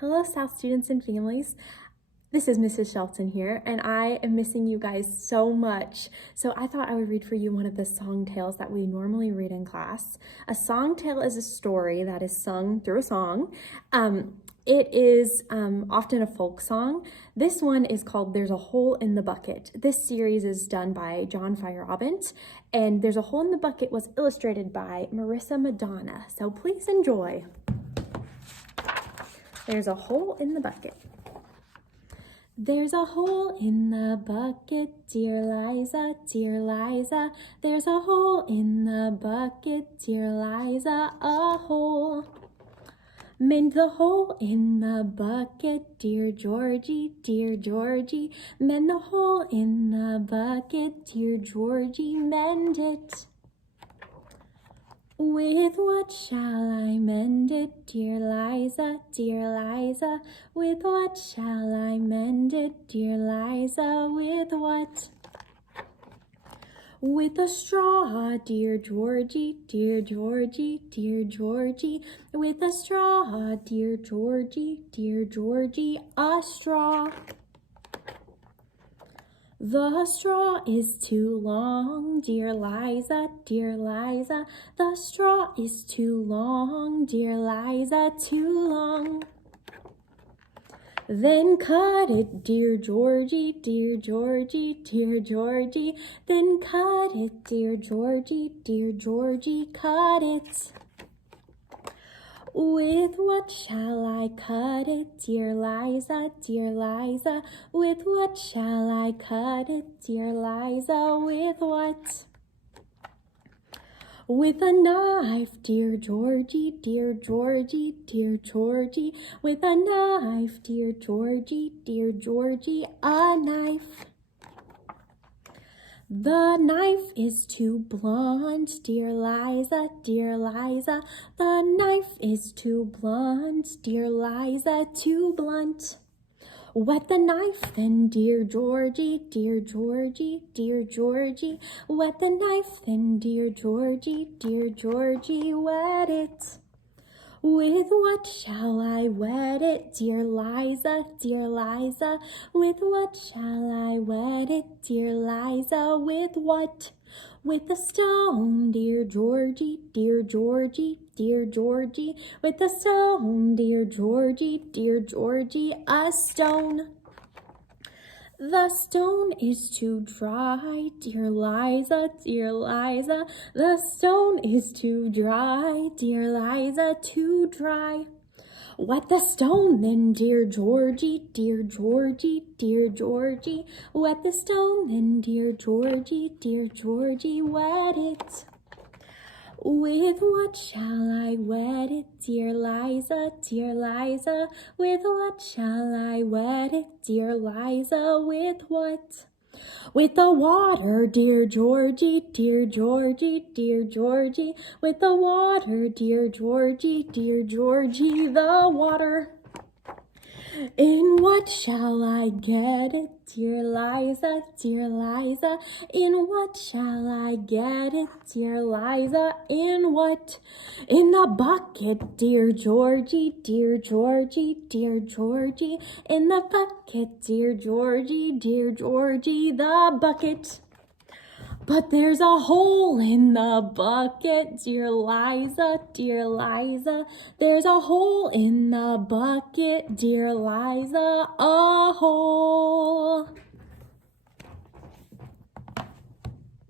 Hello, South students and families. This is Mrs. Shelton here, and I am missing you guys so much. So I thought I would read for you one of the song tales that we normally read in class. A song tale is a story that is sung through a song. It is often a folk song. This one is called There's a Hole in the Bucket. This series is done by John Feyerabend, and There's a Hole in the Bucket was illustrated by Marissa Madonna. So please enjoy. There's a hole in the bucket. There's a hole in the bucket, dear Liza, dear Liza. There's a hole in the bucket, dear Liza, a hole. Mend the hole in the bucket, dear Georgie, dear Georgie. Mend the hole in the bucket, dear Georgie, mend it. With what shall I mend it, dear Liza, dear Liza? With what shall I mend it, dear Liza? With what? With a straw, dear Georgie, dear Georgie, dear Georgie. With a straw, dear Georgie, dear Georgie, a straw. The straw is too long, dear Liza, dear Liza. The straw is too long, dear Liza, too long. Then cut it, dear Georgie, dear Georgie, dear Georgie. Then cut it, dear Georgie, dear Georgie, cut it. With what shall I cut it, dear Liza, dear Liza? With what shall I cut it, dear Liza? With what? With a knife, dear Georgie, dear Georgie, dear Georgie. With a knife, dear Georgie, dear Georgie, a knife. The knife is too blunt, dear Liza, dear Liza. The knife is too blunt, dear Liza, too blunt. Wet the knife then, dear Georgie, dear Georgie, dear Georgie. Wet the knife then, dear Georgie, dear Georgie, wet it. With what shall I wet it, dear Liza, dear Liza? With what shall I wet it, dear Liza? With what? With a stone, dear Georgie, dear Georgie, dear Georgie. With a stone, dear Georgie, dear Georgie, a stone. The stone is too dry, dear Liza, dear Liza. The stone is too dry, dear Liza, too dry. Wet the stone then, dear Georgie, dear Georgie, dear Georgie. Wet the stone then, dear Georgie, dear Georgie, wet it. With what shall I wet it, dear Liza, dear Liza? With what shall I wet it, dear Liza? With what? With the water, dear Georgie, dear Georgie, dear Georgie. With the water, dear Georgie, dear Georgie, the water. In what shall I get it, dear Liza, dear Liza? In what shall I get it, dear Liza? In what? In the bucket, dear Georgie, dear Georgie, dear Georgie. In the bucket, dear Georgie, dear Georgie, the bucket. But there's a hole in the bucket, dear Liza, dear Liza. There's a hole in the bucket, dear Liza, a hole.